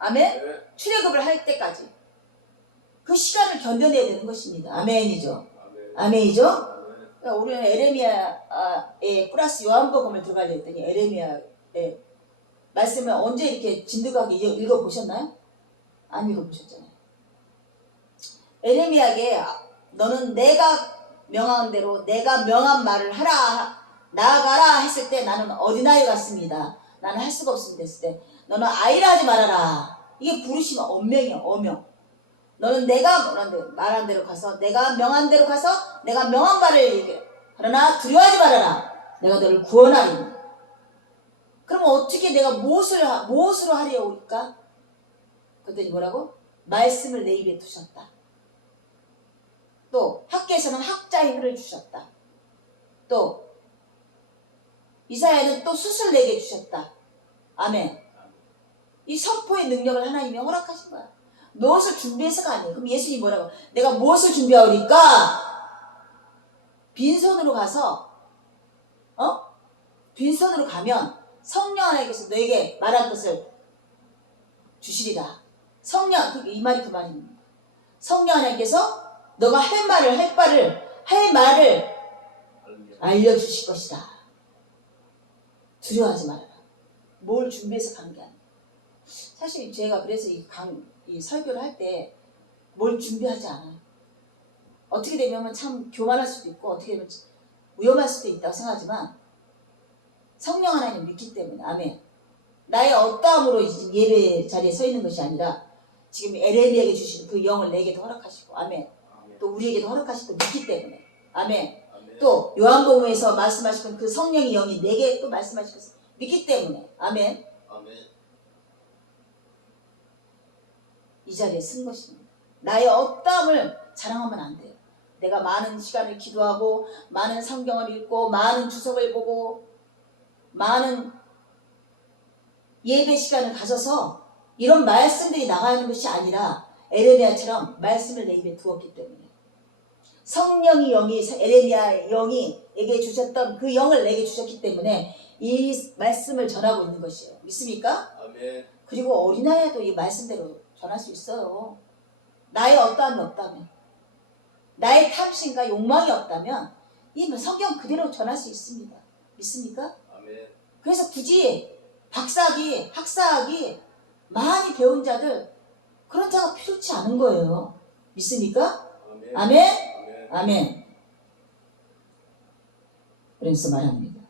아멘? 출애굽을 할 때까지 그 시간을 견뎌내야 되는 것입니다. 아멘이죠. 아멘이죠. 그러니까 우리는 에레미야에 플러스 요한복음을 들어가려 했더니 에레미야의 말씀을 언제 이렇게 진득하게 읽어보셨나요? 안 읽어보셨잖아요. 에레미야에게 너는 내가 명한 대로 내가 명한 말을 하라 나아가라 했을 때 나는 어린아이 같습니다. 나는 할 수가 없습니다 했을 때 너는 아이라 하지 말아라. 이게 부르시면 엄명이야. 어명. 너는 내가 말한 대로 가서 내가 명한 대로 가서 내가 명한 말을 얘기해. 그러나 두려워하지 말아라. 내가 너를 구원하리니. 그럼 어떻게 내가 무엇으로 하려 올까? 그랬더니 뭐라고? 말씀을 내 입에 두셨다. 또 학계에서는 학자의 혀를 주셨다. 또 이사야는 또 숫을 내게 주셨다. 아멘. 이 선포의 능력을 하나님이 허락하신 거야. 무엇을 준비해서가 아니에요. 그럼 예수님이 뭐라고? 내가 무엇을 준비하오리까? 빈손으로 가서 빈손으로 가면 성령 하나님께서 너에게 말할 것을 주시리라. 성령, 이 말이 그 말입니다. 성령 하나님께서 너가 할 말을 알려주실 것이다. 두려워하지 말아라. 뭘 준비해서 가는 게 아니야. 사실 제가 그래서 이 설교를 할 때 뭘 준비하지 않아요. 어떻게 되면 참 교만할 수도 있고 어떻게 되면 위험할 수도 있다고 생각하지만 성령 하나님 믿기 때문에 아멘. 나의 어떠함으로 예배 자리에 서 있는 것이 아니라 지금 에레미야에게 주신 그 영을 내게도 허락하시고 아멘. 또 우리에게도 허락하시고 믿기 때문에 아멘. 또 요한복음에서 말씀하시는 그 성령의 영이 내게 또 말씀하시고 믿기 때문에 아멘. 이 자리에 쓴 것입니다. 나의 어떠함을 자랑하면 안 돼요. 내가 많은 시간을 기도하고 많은 성경을 읽고 많은 주석을 보고 많은 예배 시간을 가져서 이런 말씀들이 나가는 것이 아니라 에레미야처럼 말씀을 내 입에 두었기 때문에 성령의 영이 에레미야의 영이 에게 주셨던 그 영을 내게 주셨기 때문에 이 말씀을 전하고 있는 것이에요. 믿습니까? 아멘. 그리고 어린아이도 이 말씀대로 전할 수 있어요. 나의 어떠함이 없다면, 나의 탐심과 욕망이 없다면 이 성경 그대로 전할 수 있습니다. 믿습니까? 아멘. 그래서 굳이 박사학위, 학사학위 많이 배운 자들 그런 자가 필요치 않은 거예요. 믿습니까? 아멘. 아멘? 아멘. 아멘. 그래서 말합니다.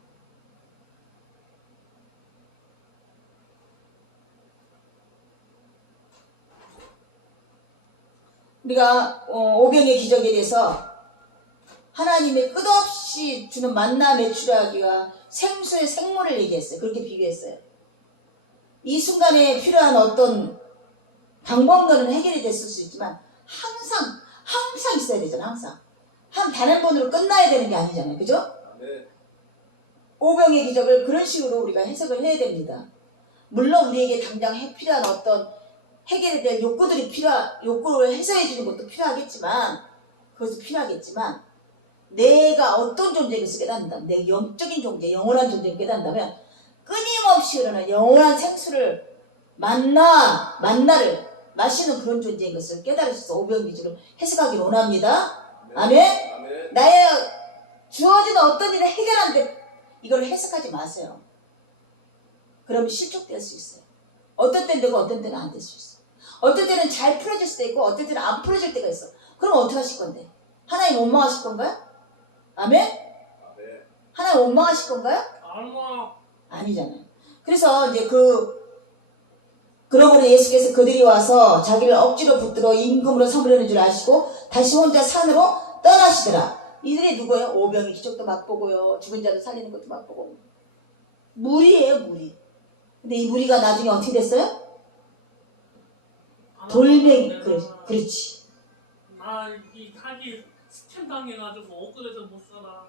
우리가 오병의 기적에 대해서 하나님의 끝없이 주는 만나 매출하기와 생수의 생물을 얘기했어요. 그렇게 비교했어요. 이 순간에 필요한 어떤 방법론은 해결이 됐을 수 있지만 항상 있어야 되잖아. 항상. 단 한 번으로 끝나야 되는 게 아니잖아요. 그죠? 네. 오병의 기적을 그런 식으로 우리가 해석을 해야 됩니다. 물론 우리에게 당장 필요한 어떤 해결이 될 욕구를 해소해 주는 것도 필요하겠지만 그것도 필요하겠지만 내가 어떤 존재인 것을 깨닫는다면 내 영적인 존재, 영원한 존재를 깨닫는다면 끊임없이 흐르는 영원한 생수를 만나를 마시는 그런 존재인 것을 깨달을 수 있어. 오병기적으로 해석하기 원합니다. 네. 아멘? 아멘. 나의 주어진 어떤 일을 해결하는데 이걸 해석하지 마세요. 그러면 실족될 수 있어요. 어떤 때는 되고 어떤 때는 안 될 수 있어. 어떤 때는 잘 풀어질 수도 있고 어떤 때는 안 풀어질 때가 있어. 그럼 어떻게 하실 건데? 하나님 원망하실 건가요? 아멘? 아멘. 하나님 원망하실 건가요? 아니잖아요. 그래서 이제 그러므로 예수께서 그들이 와서 자기를 억지로 붙들어 임금으로 삼으려는 줄 아시고 다시 혼자 산으로 떠나시더라. 이들이 누구예요? 오병이 기적도 맛보고요. 죽은 자를 살리는 것도 맛보고. 무리예요, 무리. 근데 이 무리가 나중에 어떻게 됐어요? 돌멩이. 그렇지. 이 사기 스캔 당해가지고 억울해서 못 살아.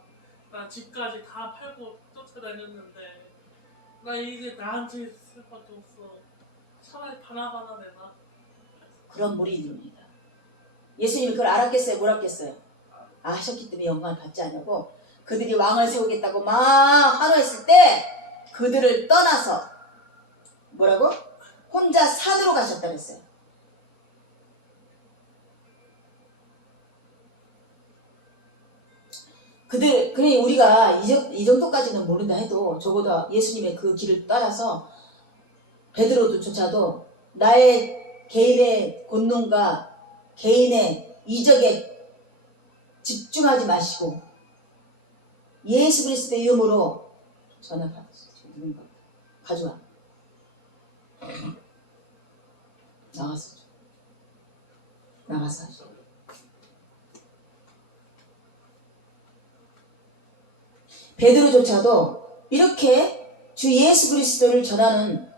나 집까지 다 팔고 쫓아다녔는데 나 이제 나한테 있을 밖에 없어. 차라리 바나바나 내놔. 그런 무리들입니다. 예수님이 그걸 알았겠어요? 몰랐겠어요? 아셨기 때문에 영광을 받지 않냐고. 그들이 왕을 세우겠다고 막 환호했을 때 그들을 떠나서 뭐라고? 혼자 산으로 가셨다 그랬어요. 그래 우리가 이 정도까지는 모른다 해도 적어도 예수님의 그 길을 따라서 베드로조차도 나의 개인의 본능과 개인의 이적에 집중하지 마시고 예수 그리스도의 이름으로 전화 받으세요. 가져와. 나가서 하죠. 베드로조차도 이렇게 주 예수 그리스도를 전하는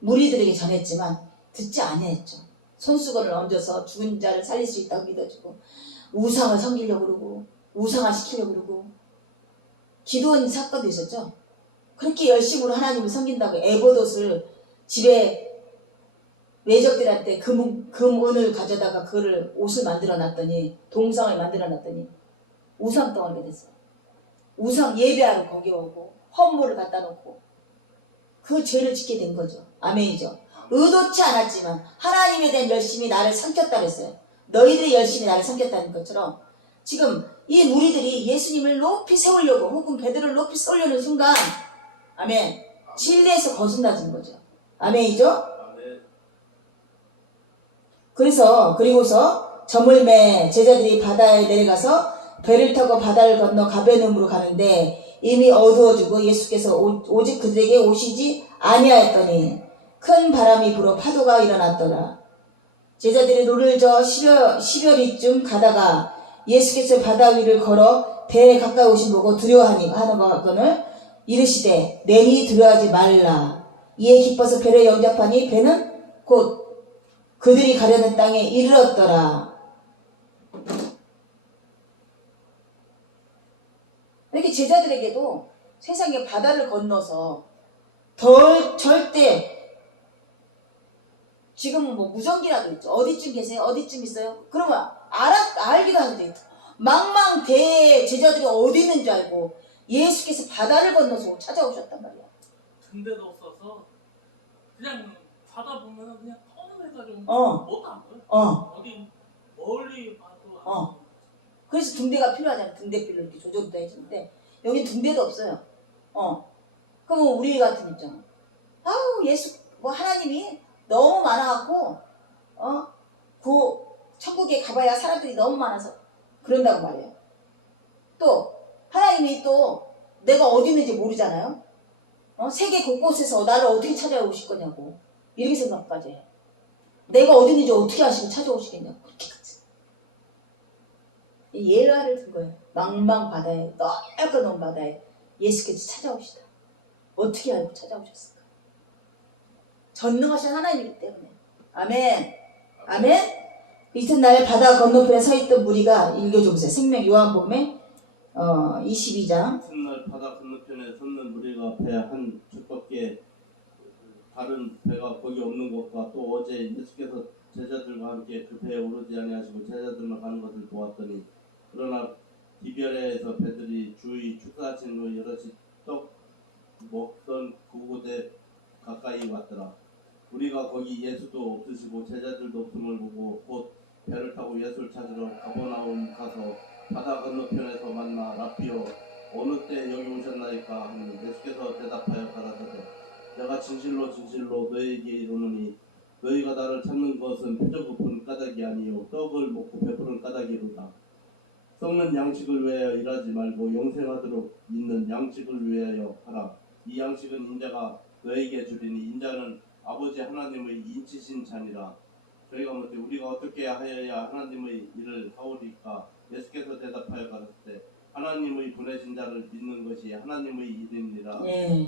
무리들에게 전했지만 듣지 아니했죠. 손수건을 얹어서 죽은 자를 살릴 수 있다고 믿어주고 우상을 섬기려고 그러고 우상화 시키려고 그러고 기도원 사건도 있었죠. 그렇게 열심으로 하나님을 섬긴다고 에보옷을 집에 외적들한테 금은을 가져다가 그거를 옷을 만들어 놨더니 동상을 만들어 놨더니 우상 덩어리가 됐어요. 우상 예배하러 거기 오고 헌물을 갖다 놓고 그 죄를 짓게 된 거죠. 아멘이죠. 의도치 않았지만 하나님에 대한 열심이 나를 삼켰다 그랬어요. 너희들의 열심이 나를 삼켰다는 것처럼 지금 이 무리들이 예수님을 높이 세우려고 혹은 베드로를 높이 세우려는 순간 아멘 진리에서 거듭나진 거죠. 아멘이죠. 그리고서 저물매 제자들이 바다에 내려가서 배를 타고 바다를 건너 가베나움으로 가는데 이미 어두워지고 예수께서 오직 그들에게 오시지 아니하였더니 큰 바람이 불어 파도가 일어났더라. 제자들이 노를 저 10여리쯤 가다가 예수께서 바다 위를 걸어 배에 가까이 오신 보고 두려워하니 하는 거는 이르시되 내니 두려워하지 말라. 이에 기뻐서 배를 영접하니 배는 곧 그들이 가려는 땅에 이르렀더라. 이렇게 제자들에게도 세상의 바다를 건너서 절대 지금 뭐 무전기라도 있죠. 어디쯤 계세요? 어디쯤 있어요? 그러면 알기도 하는데 망망대해 제자들이 어디 있는 줄 알고 예수께서 바다를 건너서 찾아오셨단 말이야. 등대도 없어서 그냥 바다 보면 그냥 터널해가지고 뭐도 안 보여. 어디 멀리 봐도 그래서 등대가 필요하잖아. 등대길로 이렇게 조정도 해주는데 여기 등대도 없어요. 그럼 우리 같은 입장 예수 뭐 하나님이 너무 많아갖고 그 천국에 가봐야 사람들이 너무 많아서 그런다고 말해요. 또 하나님이 또 내가 어디 있는지 모르잖아요. 세계 곳곳에서 나를 어떻게 찾아오실 거냐고 이렇게 생각까지 해요. 내가 어디 있는지 어떻게 아시고 찾아오시겠냐고 그렇게까지. 예라를 든 거예요. 망망 바다에 넓고 넓은 바다에 예수께서 찾아오시다. 어떻게 알고 찾아오셨을까? 전능하신 하나님이기 때문에. 아멘. 아멘. 이튿날 바다 건너편에 서 있던 무리가 읽어줘보세요. 생명 요한복음에 22장. 이튿날 바다 건너편에 섰는 무리가 배 한 척밖에 다른 배가 거기 없는 것과 또 어제 예수께서 제자들과 함께 그 배에 오르지 아니하시고 제자들만 가는 것을 보았더니 그러나 디베레에서 배들이 주의 축사하신 후 여럿이 떡 먹던 그곳에 가까이 왔더라. 우리가 거기 예수도 없으시고 제자들도 없음을 보고 곧 배를 타고 예수를 찾으러 가버나움 가서 바다 건너편에서 만나 라피어 어느 때 여기 오셨나이까 하니 예수께서 대답하여 가라사대 내가 진실로 진실로 너희에게 이르노니 너희가 나를 찾는 것은 표적 고픈 까닭이 아니요 떡을 먹고 배부른 까닭이로다. 썩는 양식을 위하여 일하지 말고 영생하도록 있는 양식을 위하여 하라. 이 양식은 인자가 너에게 주리니 인자는 아버지 하나님의 인치신 자니라. 저희가 묻되 우리가 어떻게 하여야 하나님의 일을 하오리까? 예수께서 대답하여 가라사대 하나님의 보내신 자를 믿는 것이 하나님의 일입니다 하시니.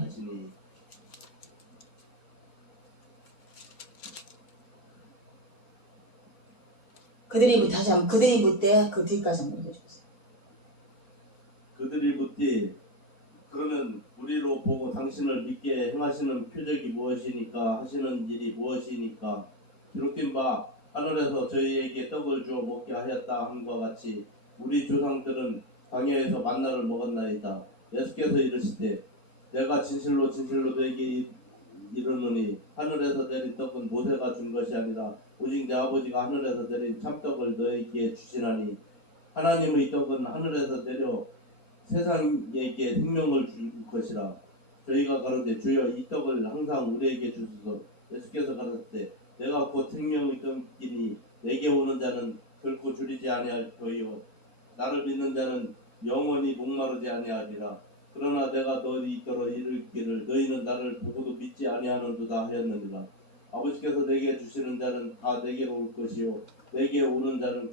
다시 한번 그들이 묻되 그 뒤까지 한번 읽어주세요. 그들이 묻되 그러면 우리로 보고 당신을 믿게 행하시는 표적이 무엇이니까 하시는 일이 무엇이니까 기록된 바 하늘에서 저희에게 떡을 주어 먹게 하였다 함과 같이 우리 조상들은 광야에서 만나를 먹었나이다. 예수께서 이르시되 내가 진실로 진실로 너에게 이르노니 하늘에서 내린 떡은 모세가 준 것이 아니라 오직 내 아버지가 하늘에서 내린 참떡을 너에게 주시나니 하나님의 떡은 하늘에서 내려 세상에게 생명을 줄 것이라. 저희가 가로되 주여 이 떡을 항상 우리에게 주소서. 예수께서 가라사대 내가 곧 생명의 떡이니 내게 오는 자는 결코 줄이지 아니할 터이요 나를 믿는 자는 영원히 목마르지 아니하리라. 그러나 내가 너희 있도록 이르기를 너희는 나를 보고도 믿지 아니하는도다 하였느니라. 아버지께서 내게 주시는 자는 다 내게로 올 것이요 내게 오는 자는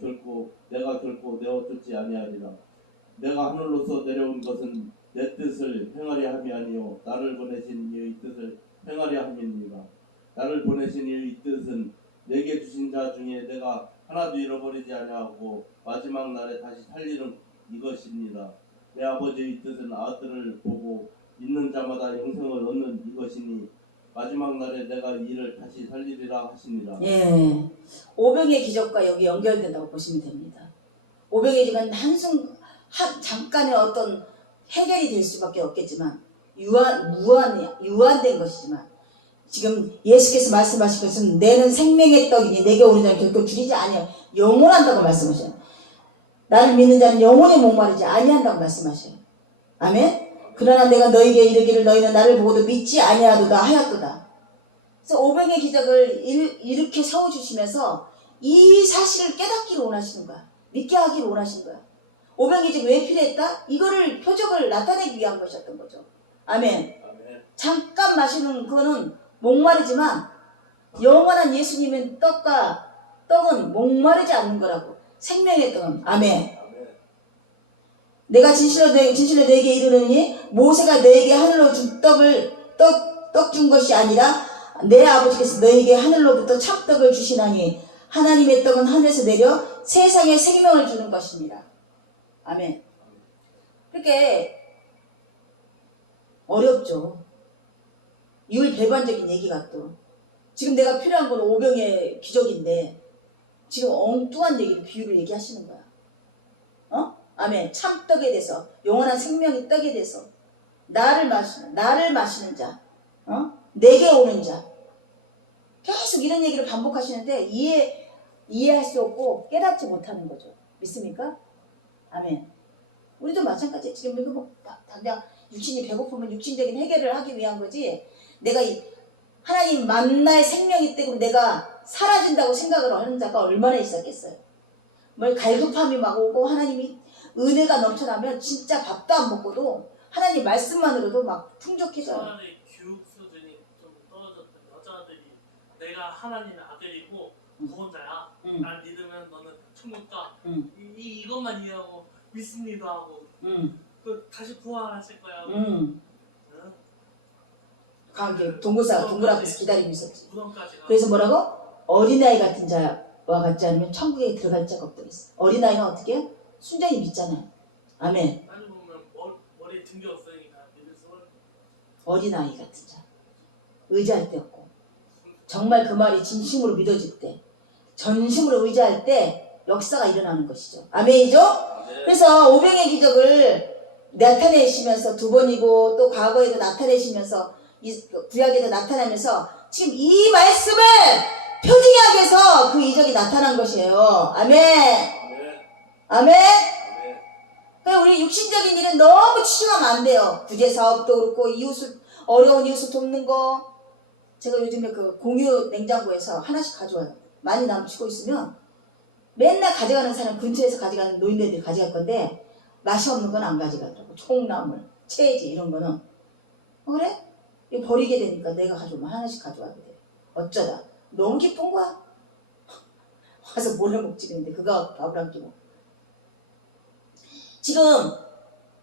내가 결코 내어 쫓지 아니하리라. 내가 하늘로서 내려온 것은 내 뜻을 행하려 함이 아니요 나를 보내신 이의 뜻을 행하려 함이니라. 나를 보내신 이의 뜻은 내게 주신 자 중에 내가 하나도 잃어버리지 아니하고 마지막 날에 다시 살리는 이것입니다. 내 아버지의 뜻은 아들을 보고 믿는 자마다 영생을 얻는 이것이니 마지막 날에 내가 이를 다시 살리리라 하시니라. 예, 오병의 기적과 여기 연결된다고 보시면 됩니다. 오병의 기적은 잠깐의 어떤 해결이 될 수밖에 없겠지만 유한된 것이지만 지금 예수께서 말씀하신 것은 내는 생명의 떡이니 내게 오는 자는 결코 줄이지 아니하여 영원한다고 말씀하셔요. 나를 믿는 자는 영원히 목마르지 아니한다고 말씀하셔요. 아멘. 그러나 내가 너에게 이르기를 너희는 나를 보고도 믿지 아니하도다 하였도다. 그래서 오병의 기적을 이렇게 세워주시면서 이 사실을 깨닫기를 원하시는 거야. 믿게 하기를 원하시는 거야. 오병의 기적이 왜 필요했다? 이거를 표적을 나타내기 위한 것이었던 거죠. 아멘. 잠깐 마시는 그거는 목마르지만 영원한 예수님의 떡은 목마르지 않는 거라고. 생명의 떡은. 아멘. 내가 진실로 너에게 이르노니 모세가 너에게 하늘로 준 떡 준 것이 아니라 내 아버지께서 너에게 하늘로부터 참떡을 주시나니 하나님의 떡은 하늘에서 내려 세상에 생명을 주는 것입니다. 아멘. 그렇게 어렵죠. 이율배반적인 얘기가 또 지금 내가 필요한 건 오병의 기적인데 지금 엉뚱한 얘기를 비유를 얘기하시는 거야. 아멘. 참떡에 대해서 영원한 생명의 떡에 대해서 나를 마시는 자, 내게 오는 자 계속 이런 얘기를 반복하시는데 이해할 수 없고 깨닫지 못하는 거죠. 믿습니까? 아멘. 우리도 마찬가지. 지금 이거 뭐 당장 육신이 배고프면 육신적인 해결을 하기 위한 거지. 내가 하나님 만나의 생명이 때문에 내가 사라진다고 생각을 하는 자가 얼마나 있었겠어요. 뭘 갈급함이 막 오고 하나님이 은혜가 넘쳐나면 진짜 밥도 안 먹고도 하나님 말씀만으로도 막 풍족해져요. 차라리 교육 수준이 좀 떨어졌던 여자들이 내가 하나님의 아들이고 구원자야. 날 믿으면 너는 천국 가. 이것만 이해하고 믿습니다 하고 그 다시 부활하실 거야. 가게 동굴사가 동굴 앞에서 기다리고 있었지. 무덤까지 가. 그래서 뭐라고? 어린아이 같은 자와 같지 않으면 천국에 들어갈 자가 없더랬어. 어린아이는 어떻게 해요? 순전히 믿잖아요. 아멘. 아니 보면 머리에 등기 없으니까 믿을 수 없는. 어린아이 같은 자. 의지할 때 없고 정말 그 말이 진심으로 믿어질 때 전심으로 의지할 때 역사가 일어나는 것이죠. 아멘이죠? 그래서 오병의 기적을 나타내시면서 두 번이고 또 과거에도 나타내시면서 구약에도 나타나면서 지금 이 말씀을 표징하게 해서 그 이적이 나타난 것이에요. 아멘. 아멘. 그러니까 우리 육신적인 일은 너무 치중하면 안 돼요. 부재 사업도 그렇고 어려운 이웃을 돕는 거. 제가 요즘에 그 공유 냉장고에서 하나씩 가져와요. 많이 남치고 있으면 맨날 가져가는 사람 근처에서 가져가는 노인네들이 가져갈 건데 맛이 없는 건 안 가져가더라고. 총나물, 채지 이런 거는. 그래? 이거 버리게 되니까 내가 가져오면 하나씩 가져와야 돼. 어쩌다 너무 기쁜 거야. 와서 뭘 해먹지 그랬는데 그거 밥을 안 끼고. 지금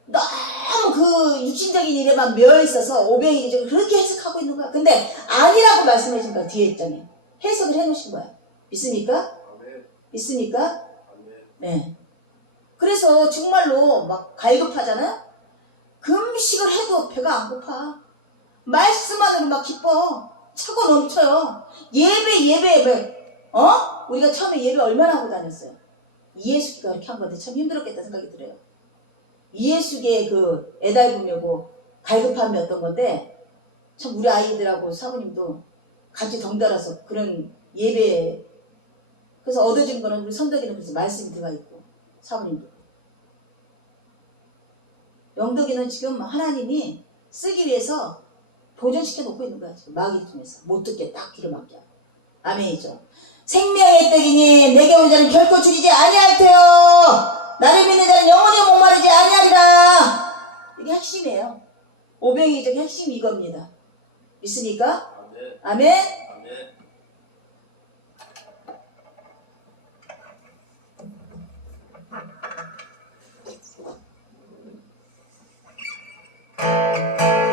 너무 그 육신적인 일에만 멸있어서 오병이 지금 그렇게 해석하고 있는 거야. 근데 아니라고 말씀해 준 거야. 뒤에 있잖아요. 해석을 해놓으신 거야. 믿습니까? 믿습니까? 네. 그래서 정말로 막 갈급하잖아. 금식을 해도 배가 안 고파. 말씀만으로 막 기뻐. 차고 넘쳐요. 예배 우리가 처음에 예배 얼마나 하고 다녔어요. 이해숙이가 그렇게 한 건데 참 힘들었겠다 생각이 들어요. 이해숙의 그 애달픔이고 갈급함이었던 건데 참 우리 아이들하고 사모님도 같이 덩달아서 그런 예배 그래서 얻어진 거는 우리 선덕이는 그래서 말씀이 들어가 있고 사모님도 영덕이는 지금 하나님이 쓰기 위해서 보존시켜 놓고 있는 거야 지금 마귀를 통해서 못 듣게 딱 귀를 막게 하고 아멘이죠. 생명의 떡이니 내게 오는 자는 결코 줄이지 아니할 테요 나를 믿는 자는 영원히 목마르지 아니하리라. 이게 핵심이에요. 오병이적 핵심이 이겁니다. 믿습니까? 아멘. 아멘. 아멘.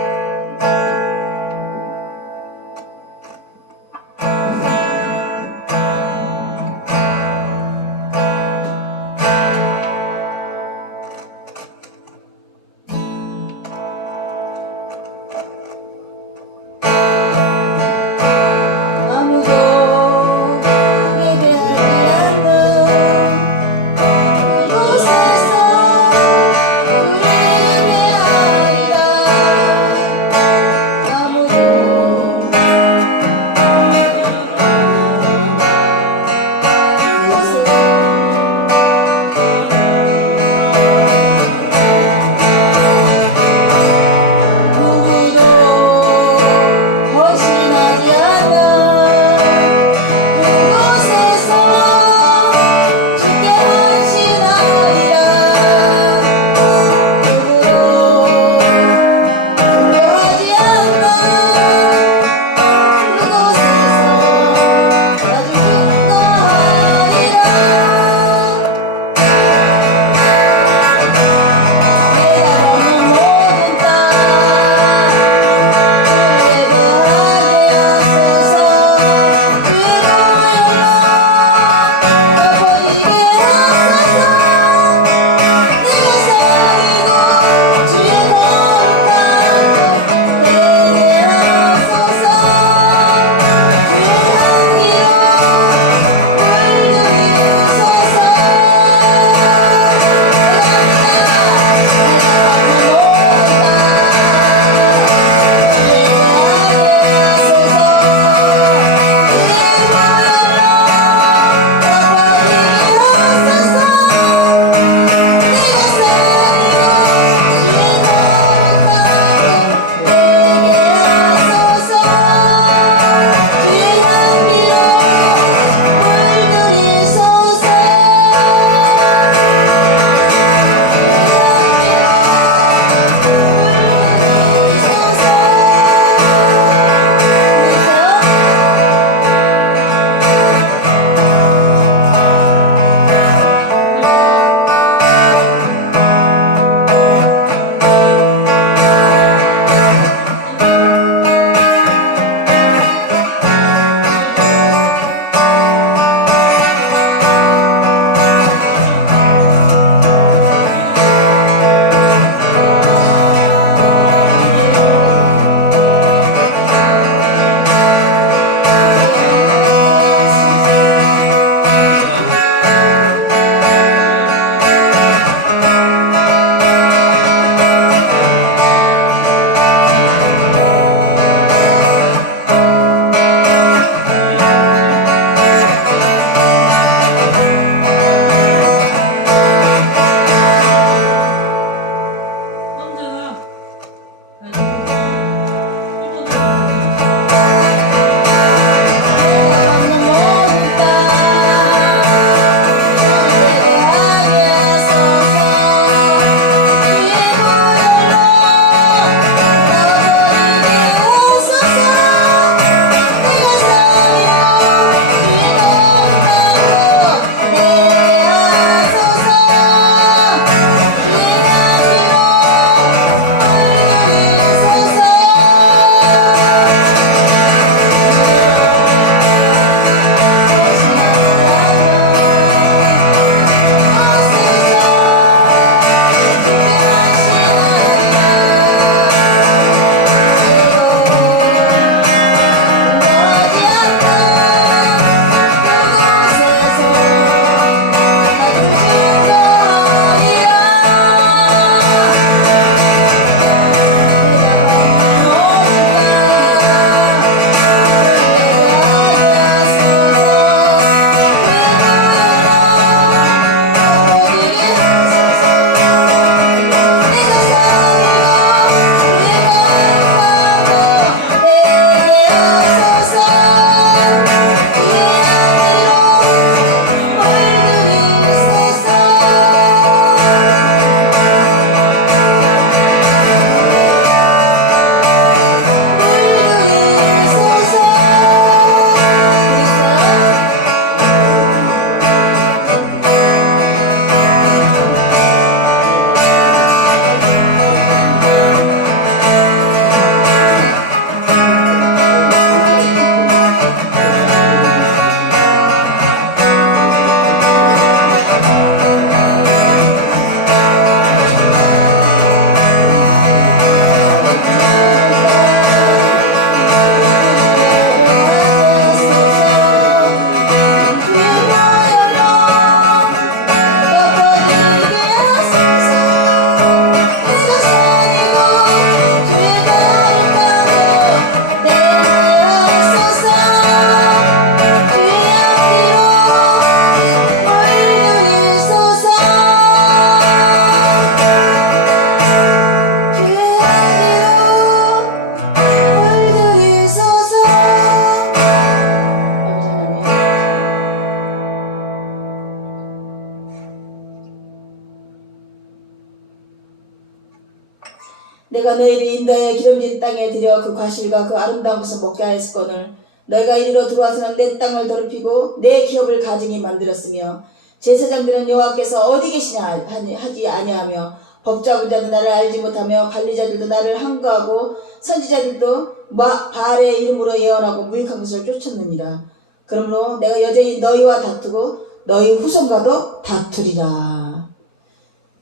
내가 너희를 인도하여 기름진 땅에 들여 그 과실과 그 아름다운 것을 먹게 하였거늘 너희가 이리로 들어와서는 내 땅을 더럽히고 내 기업을 가증히 만들었으며 제사장들은 여호와께서 어디 계시냐 하지 아니하며 법자군자도 나를 알지 못하며 관리자들도 나를 항거하고 선지자들도 바알의 이름으로 예언하고 무익한 것을 쫓았느니라. 그러므로 내가 여전히 너희와 다투고 너희 후손과도 다투리라.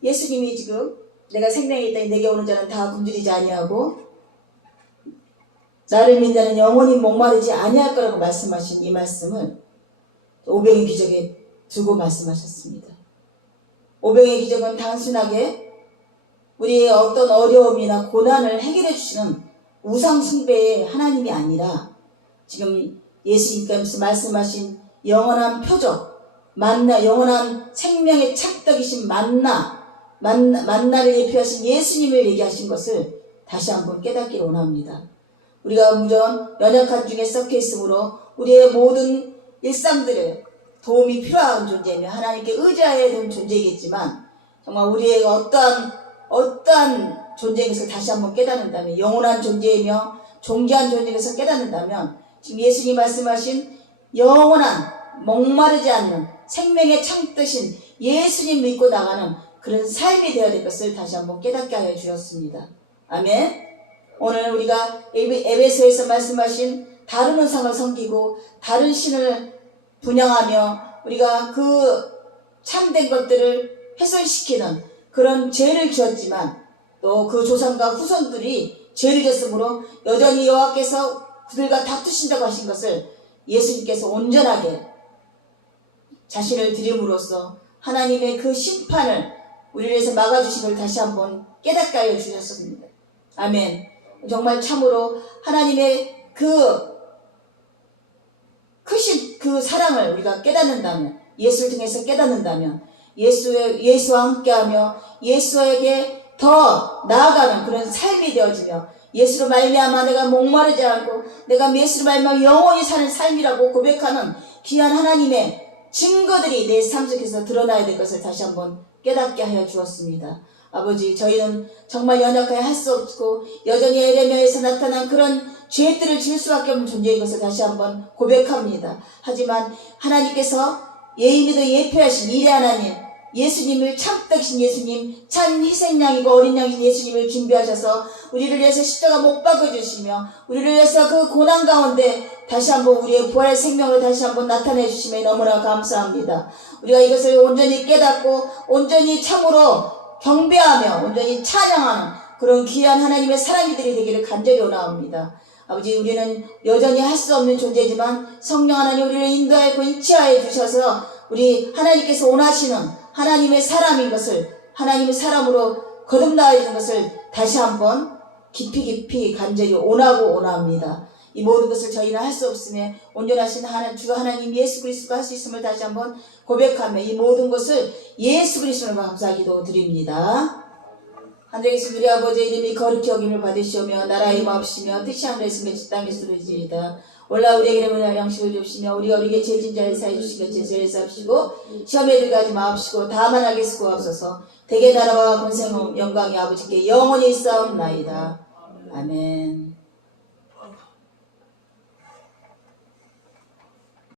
예수님이 지금 내가 생명에 있다니 내게 오는 자는 다 굶주리지 아니하고 나를 믿는 자는 영원히 목마르지 아니할 거라고 말씀하신 이 말씀을 오병의 기적에 두고 말씀하셨습니다. 오병의 기적은 단순하게 우리의 어떤 어려움이나 고난을 해결해 주시는 우상 숭배의 하나님이 아니라 지금 예수님께서 말씀하신 영원한 표적, 만나, 영원한 생명의 찰떡이신 만나를 예표하신 예수님을 얘기하신 것을 다시 한번 깨닫기를 원합니다. 우리가 무전 연약한 중에 섞여 있으므로 우리의 모든 일상들에 도움이 필요한 존재이며 하나님께 의지해야 되는 존재이겠지만 정말 우리의 어떠한 존재인 것을 다시 한번 깨닫는다면 영원한 존재이며 존귀한 존재인 것을 깨닫는다면 지금 예수님이 말씀하신 영원한 목마르지 않는 생명의 창뜻인 예수님 믿고 나가는 그런 삶이 되어야 될 것을 다시 한번 깨닫게 하여 주셨습니다. 아멘. 오늘 우리가 에베소에서 말씀하신 다른 우상을 섬기고 다른 신을 분양하며 우리가 그 참된 것들을 훼손시키는 그런 죄를 지었지만 또 그 조상과 후손들이 죄를 지었으므로 여전히 여호와께서 그들과 다투신다고 하신 것을 예수님께서 온전하게 자신을 드림으로써 하나님의 그 심판을 우리를 위해서 막아주신 걸 다시 한번 깨닫게 하여 주셨습니다. 아멘. 정말 참으로 하나님의 그 크신 그 사랑을 우리가 깨닫는다면 예수를 통해서 깨닫는다면 예수와 함께하며 예수에게 더 나아가는 그런 삶이 되어지며 예수로 말미암아 내가 목마르지 않고 내가 예수로 말미암아 영원히 사는 삶이라고 고백하는 귀한 하나님의 증거들이 내 삶 속에서 드러나야 될 것을 다시 한번 깨닫게 하여 주었습니다. 아버지, 저희는 정말 연약하여 할 수 없고 여전히 에레미야에서 나타난 그런 죄들을 지을 수밖에 없는 존재인 것을 다시 한번 고백합니다. 하지만 하나님께서 예인이도 예표하신 이래 하나님, 예수님을 참떡이신 예수님, 참 희생양이고 어린 양이신 예수님을 준비하셔서 우리를 위해서 십자가 못 박아주시며 우리를 위해서 그 고난 가운데 다시 한번 우리의 부활의 생명을 다시 한번 나타내 주시며 너무나 감사합니다. 우리가 이것을 온전히 깨닫고 온전히 참으로 경배하며 온전히 찬양하는 그런 귀한 하나님의 사랑이들이 되기를 간절히 원합니다. 아버지, 우리는 여전히 할 수 없는 존재지만 성령 하나님 우리를 인도하고 인치하여 주셔서 우리 하나님께서 원하시는 하나님의 사람인 것을 하나님의 사람으로 거듭나야 것을 다시 한번 깊이 간절히 원합니다. 이 모든 것을 저희는 할 수 없으며 온전하신 주 하나님 예수 그리스도가 할 수 있음을 다시 한번 고백하며 이 모든 것을 예수 그리스도로 감사기도 드립니다. 하늘에 계신 우리 아버지의 이름이 거룩히 여김을 받으시오며 나라의 마옵시며 뜻이 하늘에서 맺지 땅에서 이루어지이다. 올라 우리에게 오늘 양식을 주시며 우리가 우리에게 죄진 자를 사해 주시고 죄를 쌉시고 시험에 들어가지 마옵시고 다만 하게 수고하옵소서. 대개 나라와 권세는 영광이 아버지께 영원히 있사옵나이다. 아멘.